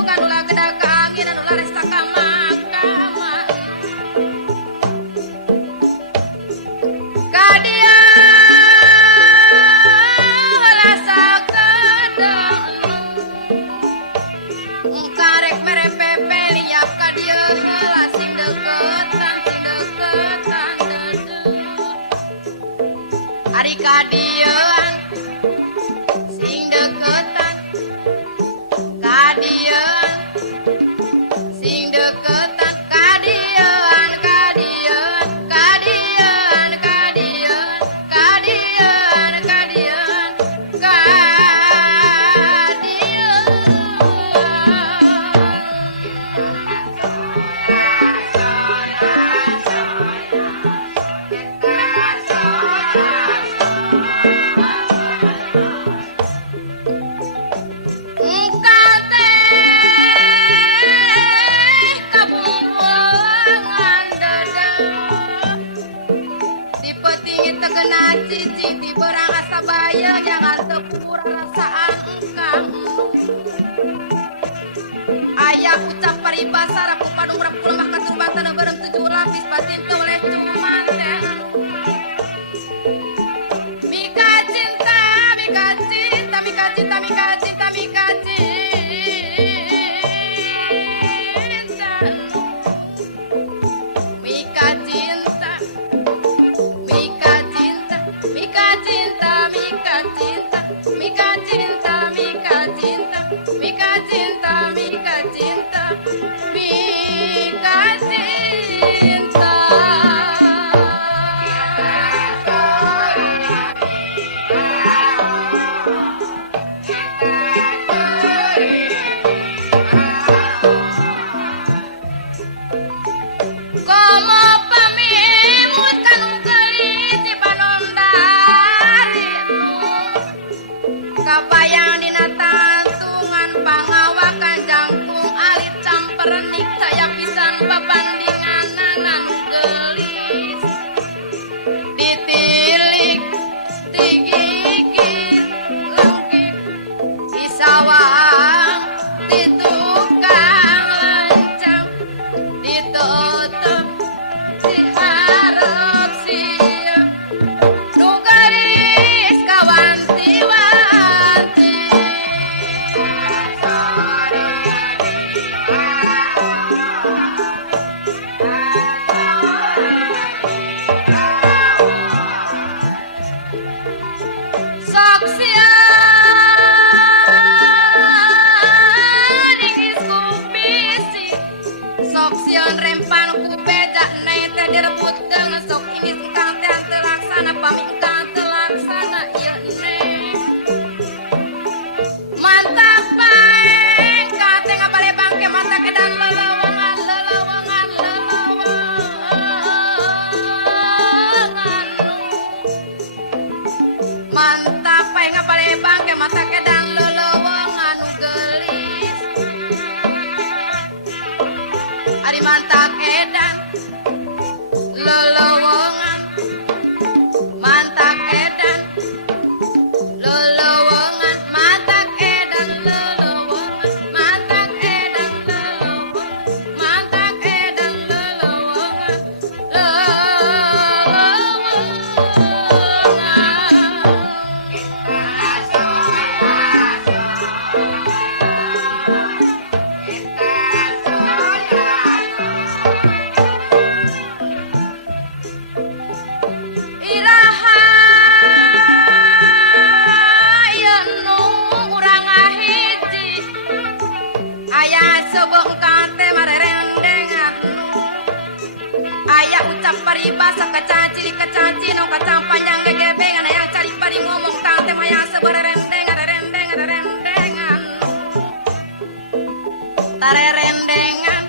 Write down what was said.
kan ulah gedak ka angin anu lares ka makama ka dia rasa kadang karek mere pepe liap ka dia heula sing deketan ari ka dia sing deketan kadian sing deketan kadian kadian kadian kadian kadian kadian cici di berang asa bayang jangan tepura rasaan engkang ayah ucap paribasa rapu padung rapu lemah katurbatan berem 7 lapis batin toleh cuman mika cinta mika cinta mika cinta mika cinta mika cinta mika cinta mika cinta mika cinta mika cinta mika cinta mika cinta mika cinta mika cinta mika cinta como pamimut kanu gelis di panondaritu kapayang dina tantungan pangawakan jangkung alit camperenik saya pisan babandingan anu gelis ditilik digigit lengkit di sawah di tukang lencang ditutup diharap siap nu garis kawanti-wanti sok sia dingis kupisi sok sion rempan ku beja nai teh direbutkeun sok ini engkang teh terlaksana pamingkang terlaksana ieu neng mantap paeng ka teh ngabale bangke mata kedan lelewangan lelewangan lelewangan mantap paeng ngabale bangke mata kedan lelewangan gelis ari mantap edan lelewongan mantap edan lelewongan mantap edan lelewongan mantap edan lelewongan mantap edan lelewongan iraha yen nu urang ngahiji aya sebeung kate marerendengan aya ucap paribasa kacaci kacaci nu kacang panjang gegebengan aya cari pari ngomong kate maya seberendengan rendengan rendengan tarerendengan